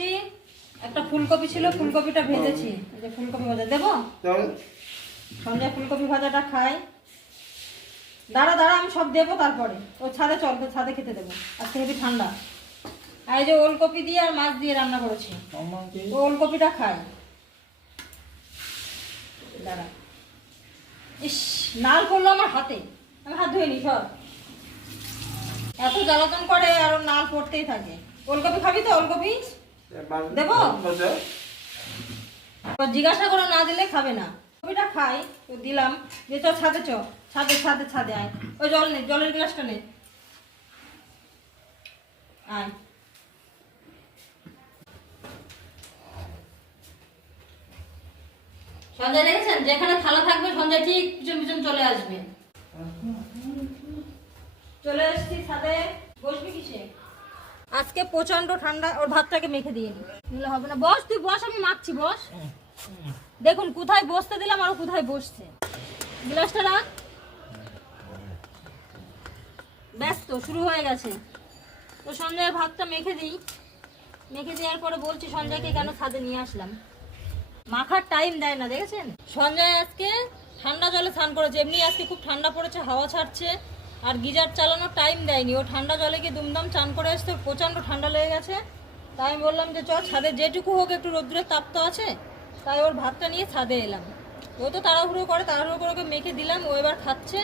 করছি, একটা ফুলকপি ছিল, ফুলকপিটা ভেজেছি। এই যে ফুলকপি ভাজা দেবো, সঞ্জয় ফুলকপি ভাজাটা খাই। দাঁড়া দাঁড়া, আমি সব দেবো তারপরে। ও ছাদে চল, তো ছাদে খেতে দেবো, আজকে হেবি ঠান্ডা। আর এই যে ওলকপি দিয়ে আর মাছ দিয়ে রান্না করেছি, তো ওলকপিটা খাই। দাঁড়া, ইস নাল পড়লো আমার হাতে, আমি হাত ধুয়ে নি সব। এত জ্বালাতন করে আর ওর নাল পড়তেই থাকে। ওলকপি খাবি তো? ওলকপি দেবো? জিজ্ঞাসা করে না দিলে খাবে না। কপিটা খাই তো দিলাম। যে চ ছাদে, চ ছাদে ছাদে ছাদে আয়। ওই জল নে, জলের গ্লাসটা নে, আয়। সঞ্জয় দেখেছেন, যেখানে থালা থাকবে সঞ্জয় ঠিক পিছন পিছন চলে আসবে। চলে আসছি ছাদে। বসবি কিসে? আজকে প্রচন্ড ঠান্ডা, ওর ভাতটাকে মেখে দিয়ে নিলে হবে না। বস তুই বস, আমি মাখছি, বস। দেখুন কোথায় বসতে দিলাম আর কোথায় বসছে। গ্লাসটা রাখ। ব্যস্ত শুরু হয়ে গেছে। তো সঞ্জয়ের ভাতটা মেখে দিই। মেখে দেওয়ার পরে বলছি সঞ্জয়কে কেন ছাদে নিয়ে আসলাম। মাখার টাইম দেয় না, দেখেছেন? সঞ্জয় আজকে ঠান্ডা জলে স্নান করেছে। এমনি আজকে খুব ঠান্ডা পড়েছে, হাওয়া ছাড়ছে, আর গিজার চালানোর টাইম দেয়নি। ও ঠান্ডা জলে গিয়ে দুমদাম চান করে আসতে প্রচণ্ড ঠান্ডা লেগে গেছে। তাই আমি বললাম যে চ ছাদে যেটুকু হোক একটু রোদ্দুরের তাপ তো আছে। তাই ওর ভাতটা নিয়ে ছাদে এলাম। ও তো তাড়াহুড়ো করে, তাড়াহুড়ো করে ওকে মেখে দিলাম, ও এবার খাচ্ছে।